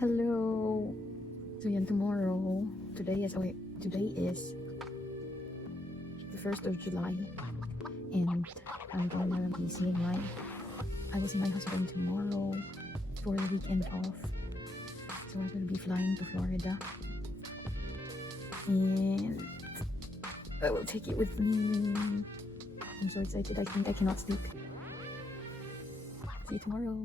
Hello. So yan tomorrow. Today is the 1st of July, and I'm gonna be seeing I will see my husband tomorrow for the weekend off. So I'm gonna be flying to Florida, and I will take it with me. I'm so excited. I think I cannot sleep. See you tomorrow.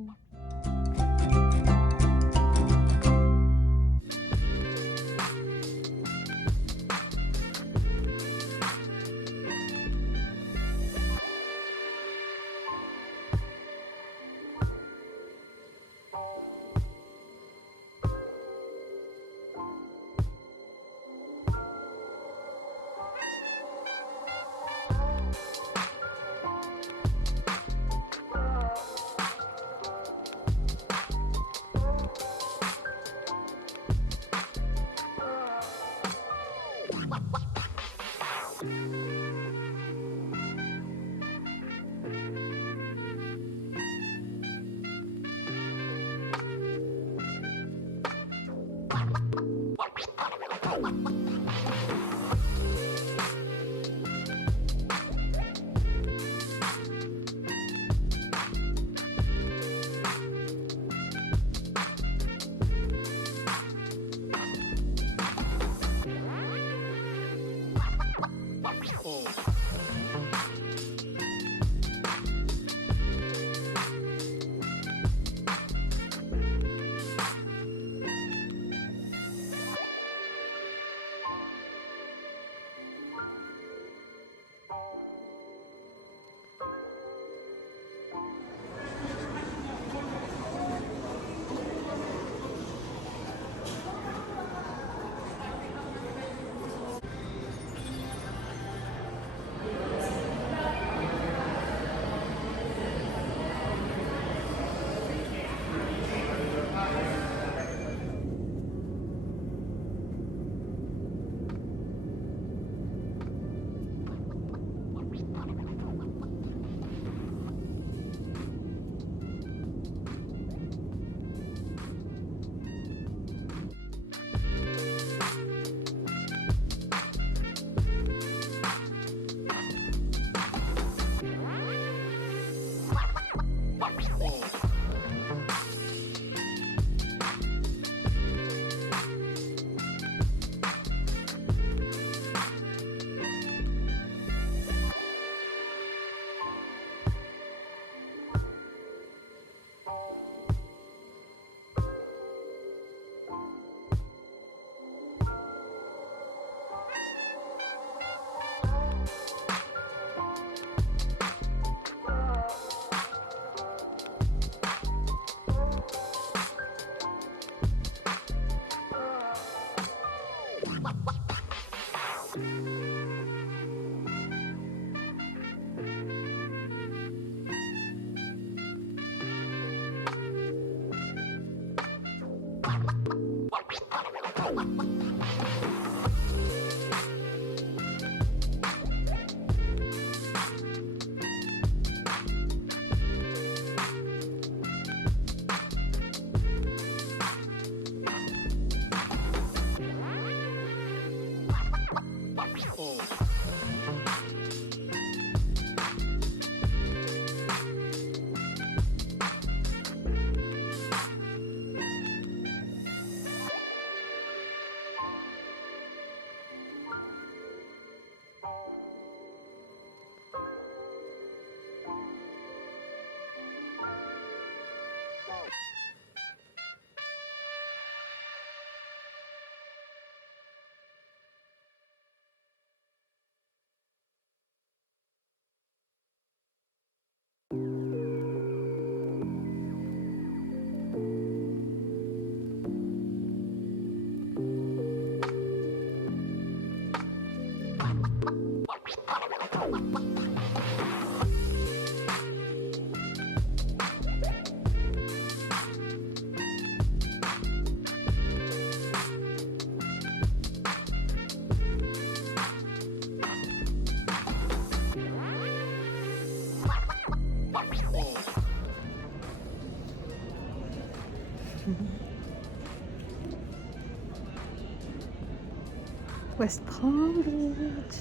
West Palm Beach.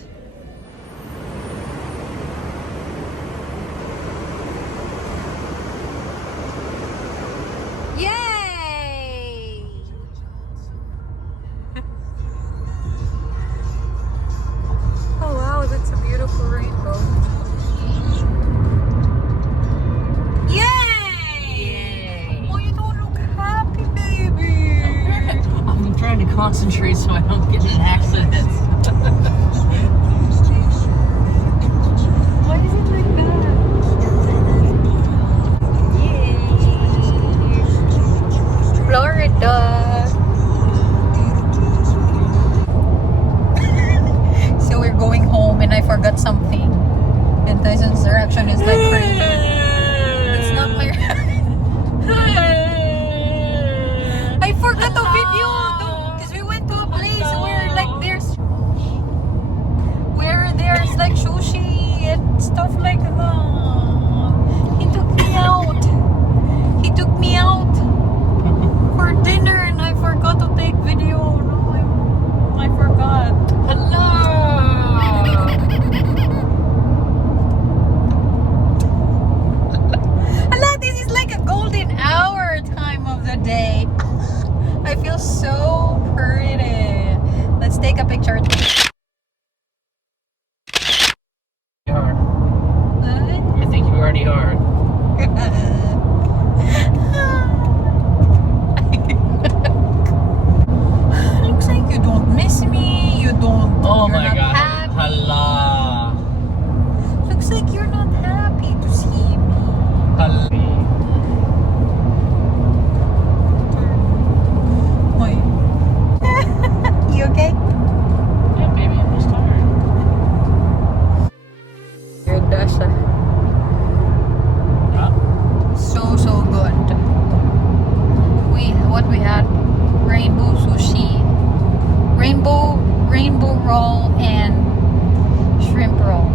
Yay! Oh wow, that's a beautiful rainbow. Yay! Oh, you don't look happy, baby. I'm trying to concentrate so I don't get in an accident. Why is it like that? Yay! Florida. So we're going home and I forgot something. And Tyson's reaction is like crazy. It's not my I forgot the video because we went to a place where there's like sushi and stuff like that. He took me out for dinner and I forgot to take video. No, I forgot. Hello! Allah, this is like a golden hour time of the day. I feel so pretty. Let's take a picture. I think you already are. Looks like you don't miss me. You don't. Oh you're my not god. happy. Hala. Looks like you're not happy to see me. Hala. Wait. You okay? Yeah, baby, I'm just tired. You're Dasha. Yeah. So good. What we had? Rainbow sushi, rainbow roll, and shrimp roll.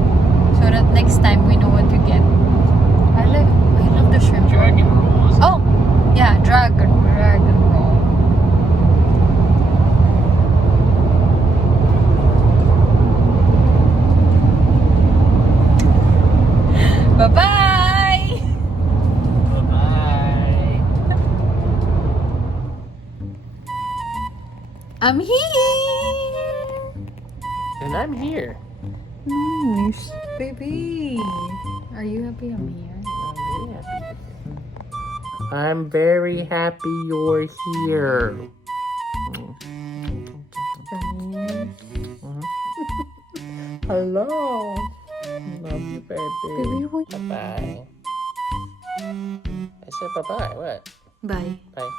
So that next time we know what to get. I love the shrimp Dragon roll. rolls. Oh, yeah, dragon roll. Bye bye. Bye-bye. I'm here. And I'm here. Nice, baby. Are you happy I'm here? I'm very happy you're here. Hello. Love you, baby. Baby, Bye-bye. I said bye-bye. What? Bye. Bye.